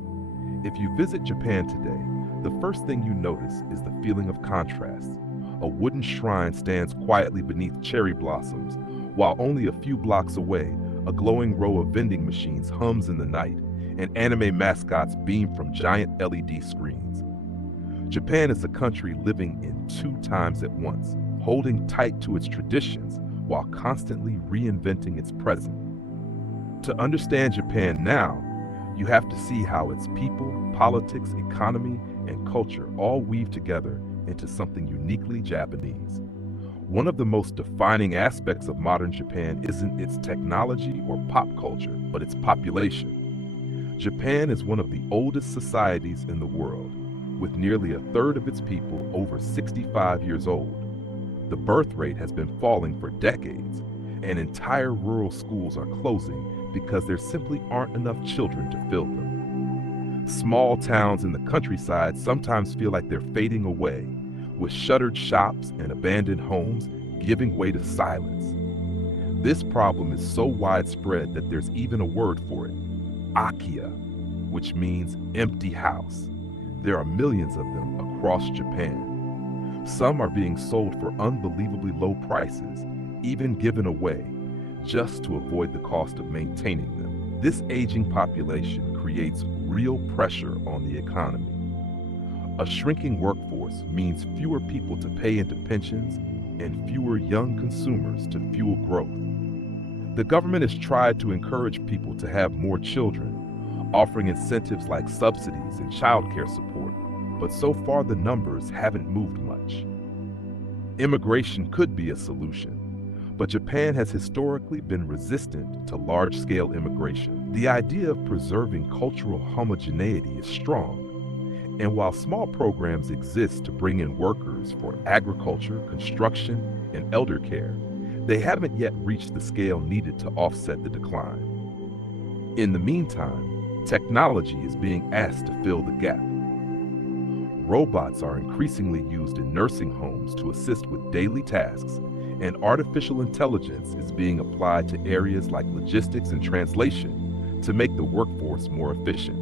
If you visit Japan today, the first thing you notice is the feeling of contrast. A wooden shrine stands quietly beneath cherry blossoms, while only a few blocks away, a glowing row of vending machines hums in the night, and anime mascots beam from giant LED screens. Japan is a country living in two times at once, holding tight to its traditions while constantly reinventing its present. To understand Japan now, you have to see how its people, politics, economy, and culture all weave together into something uniquely Japanese. One of the most defining aspects of modern Japan isn't its technology or pop culture, but its population. Japan is one of the oldest societies in the world, with nearly a third of its people over 65 years old. The birth rate has been falling for decades, and entire rural schools are closing because there simply aren't enough children to fill them. Small towns in the countryside sometimes feel like they're fading away, with shuttered shops and abandoned homes giving way to silence. This problem is so widespread that there's even a word for it, akiya, which means empty house. There are millions of them across Japan. Some are being sold for unbelievably low prices, even given away, just to avoid the cost of maintaining them. This aging population creates real pressure on the economy. A shrinking workforce means fewer people to pay into pensions and fewer young consumers to fuel growth. The government has tried to encourage people to have more children, offering incentives like subsidies and childcare support, but so far the numbers haven't moved much. Immigration could be a solution, but Japan has historically been resistant to large-scale immigration. The idea of preserving cultural homogeneity is strong, and while small programs exist to bring in workers for agriculture, construction, and elder care, they haven't yet reached the scale needed to offset the decline. In the meantime, technology is being asked to fill the gap. Robots are increasingly used in nursing homes to assist with daily tasks, and artificial intelligence is being applied to areas like logistics and translation to make the workforce more efficient.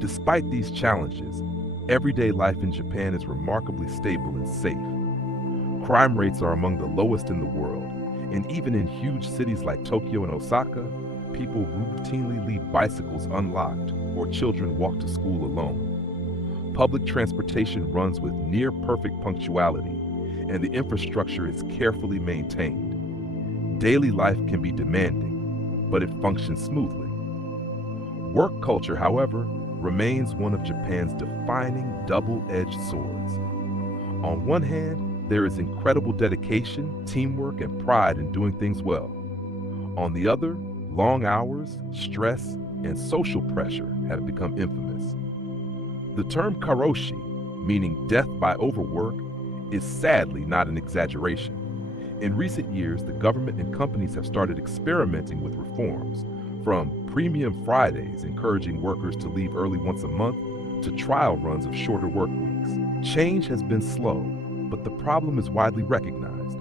Despite these challenges, everyday life in Japan is remarkably stable and safe. Crime rates are among the lowest in the world, and even in huge cities like Tokyo and Osaka, people routinely leave bicycles unlocked or children walk to school alone. Public transportation runs with near-perfect punctuality, and the infrastructure is carefully maintained. Daily life can be demanding, but it functions smoothly. Work culture, however, remains one of Japan's defining double-edged swords. On one hand, there is incredible dedication, teamwork, and pride in doing things well. On the other, long hours, stress, and social pressure have become infamous. The term karoshi, meaning death by overwork, is sadly not an exaggeration. In recent years, the government and companies have started experimenting with reforms, from premium Fridays encouraging workers to leave early once a month to trial runs of shorter work weeks. Change has been slow, but the problem is widely recognized.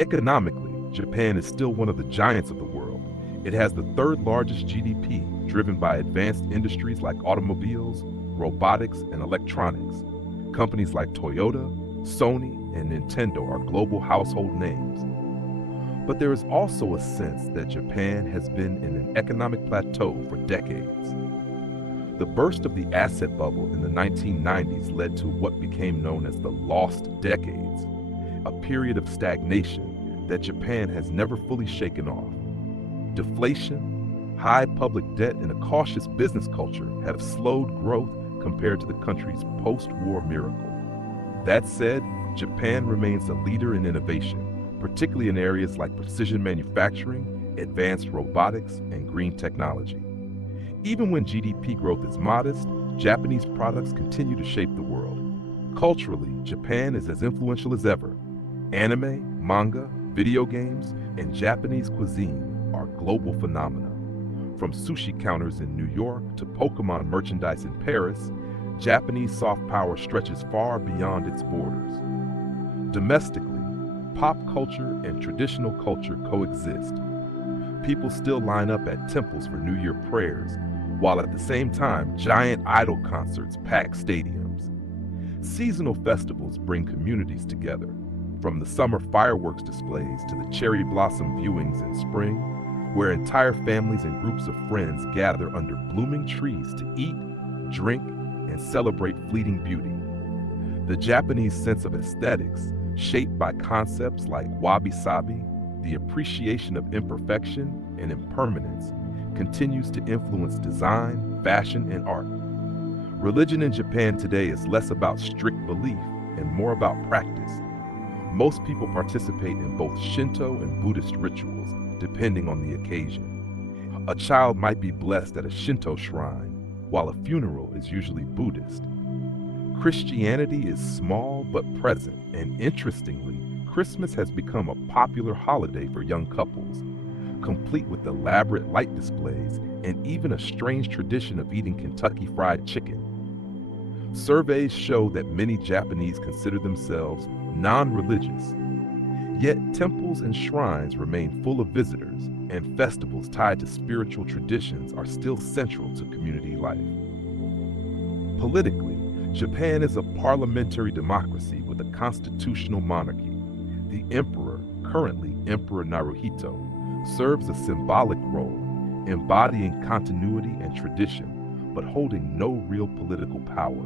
Economically, Japan is still one of the giants of the world. It has the third largest GDP, driven by advanced industries like automobiles, robotics, and electronics. Companies like Toyota, Sony, and Nintendo are global household names. But there is also a sense that Japan has been in an economic plateau for decades. The burst of the asset bubble in the 1990s led to what became known as the lost decades, a period of stagnation that Japan has never fully shaken off. Deflation, high public debt, and a cautious business culture have slowed growth compared to the country's post-war miracle. That said, Japan remains a leader in innovation, particularly in areas like precision manufacturing, advanced robotics, and green technology. Even when GDP growth is modest, Japanese products continue to shape the world. Culturally, Japan is as influential as ever. Anime, manga, video games, and Japanese cuisine are global phenomena. From sushi counters in New York to Pokemon merchandise in Paris, Japanese soft power stretches far beyond its borders. Domestically, pop culture and traditional culture coexist. People still line up at temples for New Year prayers, while at the same time, giant idol concerts pack stadiums. Seasonal festivals bring communities together, from the summer fireworks displays to the cherry blossom viewings in spring, where entire families and groups of friends gather under blooming trees to eat, drink, and celebrate fleeting beauty. The Japanese sense of aesthetics, shaped by concepts like wabi-sabi, the appreciation of imperfection and impermanence, continues to influence design, fashion, and art. Religion in Japan today is less about strict belief and more about practice. Most people participate in both Shinto and Buddhist rituals, depending on the occasion. A child might be blessed at a Shinto shrine, while a funeral is usually Buddhist. Christianity is small but present, and interestingly, Christmas has become a popular holiday for young couples, complete with elaborate light displays and even a strange tradition of eating Kentucky Fried Chicken. Surveys show that many Japanese consider themselves non-religious, yet temples and shrines remain full of visitors, and festivals tied to spiritual traditions are still central to community life. Politically, Japan is a parliamentary democracy with a constitutional monarchy. The emperor, currently Emperor Naruhito, serves a symbolic role, embodying continuity and tradition, but holding no real political power.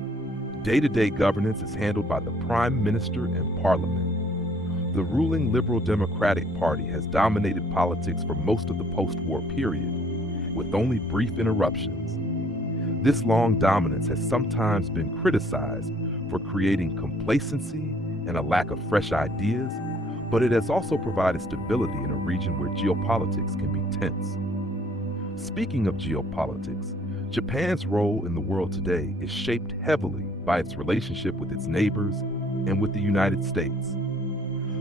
Day-to-day governance is handled by the Prime Minister and Parliament. The ruling Liberal Democratic Party has dominated politics for most of the post-war period, with only brief interruptions. This long dominance has sometimes been criticized for creating complacency and a lack of fresh ideas, but it has also provided stability in a region where geopolitics can be tense. Speaking of geopolitics, Japan's role in the world today is shaped heavily by its relationship with its neighbors and with the United States.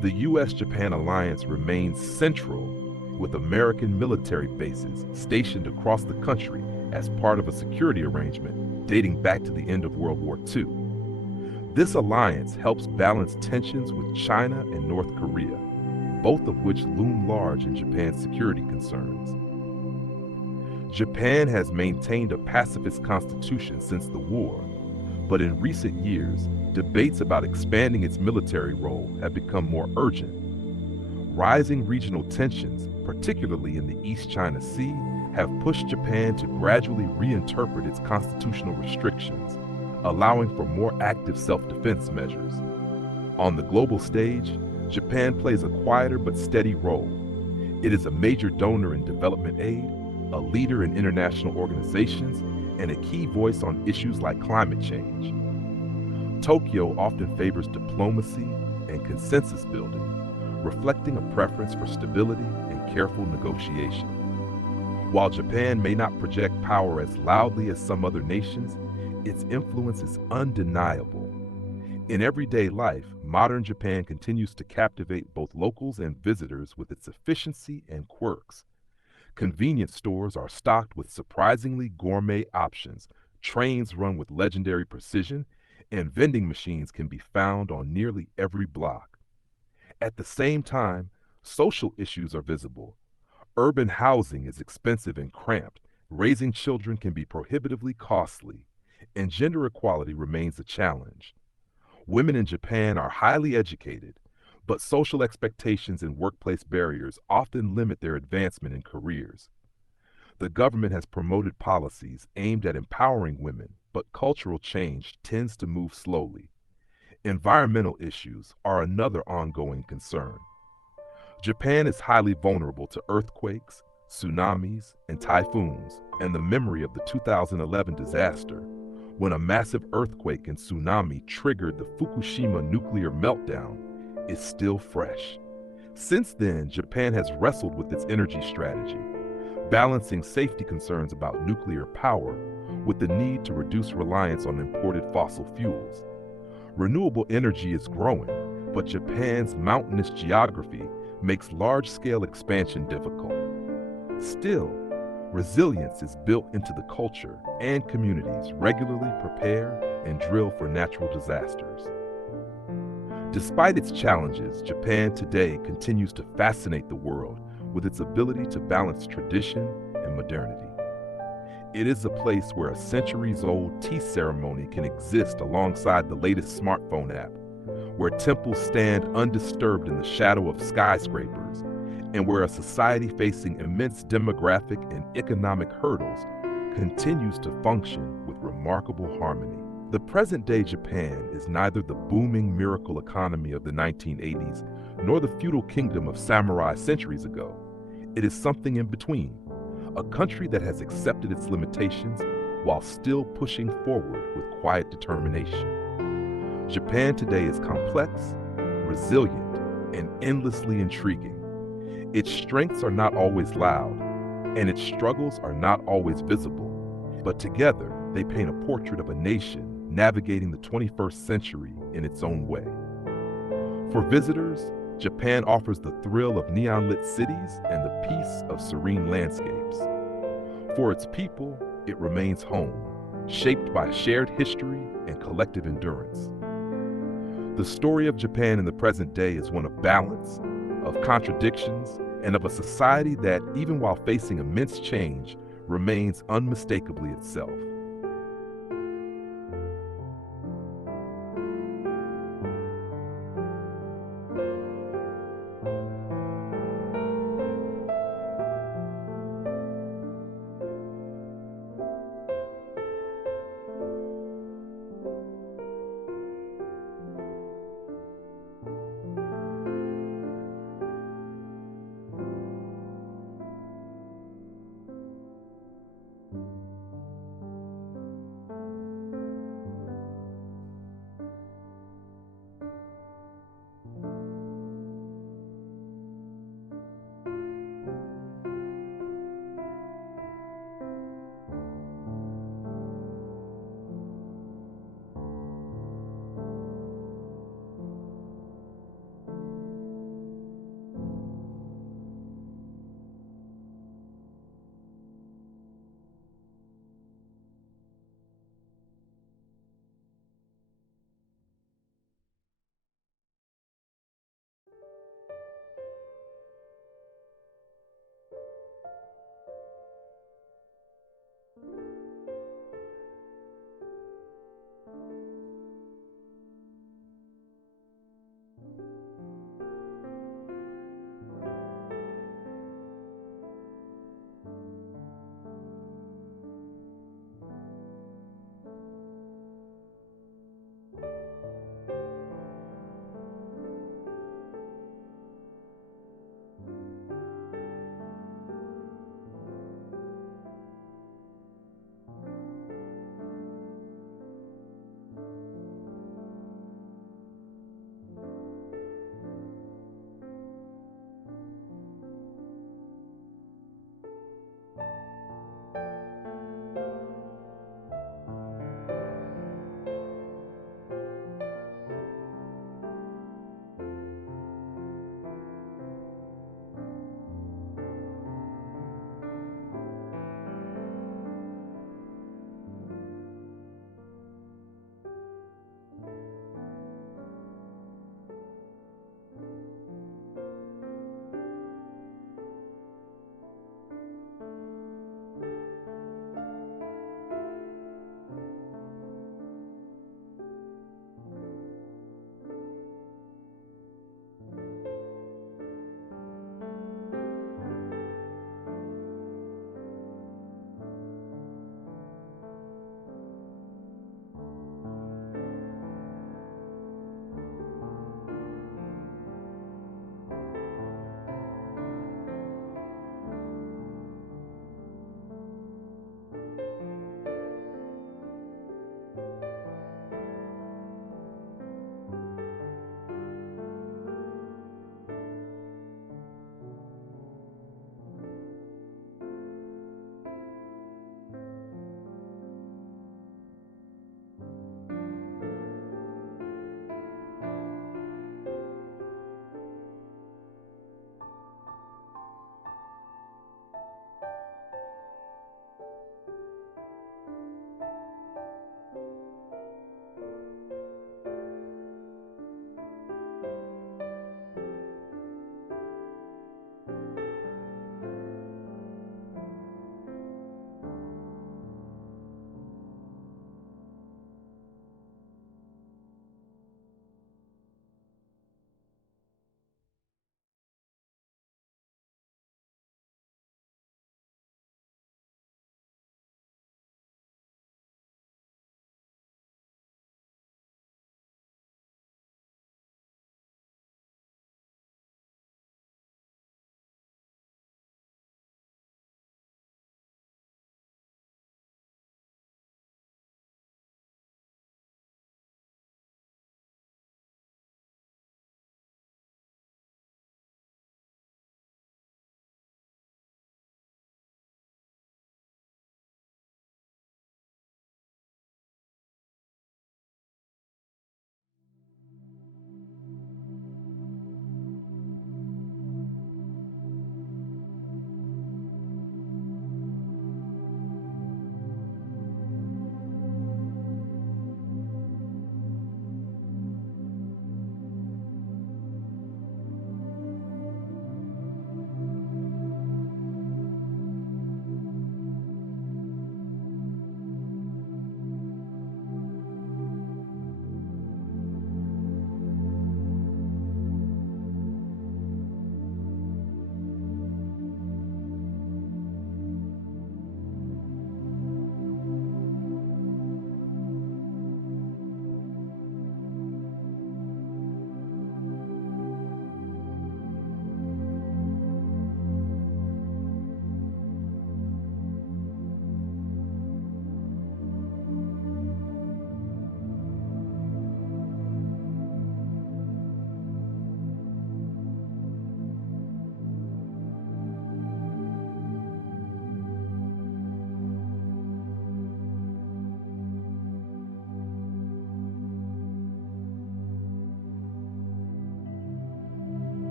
The U.S.-Japan alliance remains central, with American military bases stationed across the country as part of a security arrangement dating back to the end of World War II. This alliance helps balance tensions with China and North Korea, both of which loom large in Japan's security concerns. Japan has maintained a pacifist constitution since the war, but in recent years, debates about expanding its military role have become more urgent. Rising regional tensions, particularly in the East China Sea, have pushed Japan to gradually reinterpret its constitutional restrictions, allowing for more active self-defense measures. On the global stage, Japan plays a quieter but steady role. It is a major donor in development aid, a leader in international organizations, and a key voice on issues like climate change. Tokyo often favors diplomacy and consensus building, reflecting a preference for stability and careful negotiation. While Japan may not project power as loudly as some other nations, its influence is undeniable. In everyday life, modern Japan continues to captivate both locals and visitors with its efficiency and quirks. Convenience stores are stocked with surprisingly gourmet options, trains run with legendary precision, and vending machines can be found on nearly every block. At the same time, social issues are visible. Urban housing is expensive and cramped, raising children can be prohibitively costly, and gender equality remains a challenge. Women in Japan are highly educated, but social expectations and workplace barriers often limit their advancement in careers. The government has promoted policies aimed at empowering women, but cultural change tends to move slowly. Environmental issues are another ongoing concern. Japan is highly vulnerable to earthquakes, tsunamis, and typhoons, and the memory of the 2011 disaster, when a massive earthquake and tsunami triggered the Fukushima nuclear meltdown, is still fresh. Since then, Japan has wrestled with its energy strategy, balancing safety concerns about nuclear power with the need to reduce reliance on imported fossil fuels. Renewable energy is growing, but Japan's mountainous geography makes large-scale expansion difficult. Still, resilience is built into the culture, and communities regularly prepare and drill for natural disasters. Despite its challenges, Japan today continues to fascinate the world with its ability to balance tradition and modernity. It is a place where a centuries-old tea ceremony can exist alongside the latest smartphone app, where temples stand undisturbed in the shadow of skyscrapers, and where a society facing immense demographic and economic hurdles continues to function with remarkable harmony. The present-day Japan is neither the booming miracle economy of the 1980s nor the feudal kingdom of samurai centuries ago. It is something in between, a country that has accepted its limitations while still pushing forward with quiet determination. Japan today is complex, resilient, and endlessly intriguing. Its strengths are not always loud, and its struggles are not always visible, but together they paint a portrait of a nation navigating the 21st century in its own way. For visitors, Japan offers the thrill of neon-lit cities and the peace of serene landscapes. For its people, it remains home, shaped by shared history and collective endurance. The story of Japan in the present day is one of balance, of contradictions, and of a society that, even while facing immense change, remains unmistakably itself.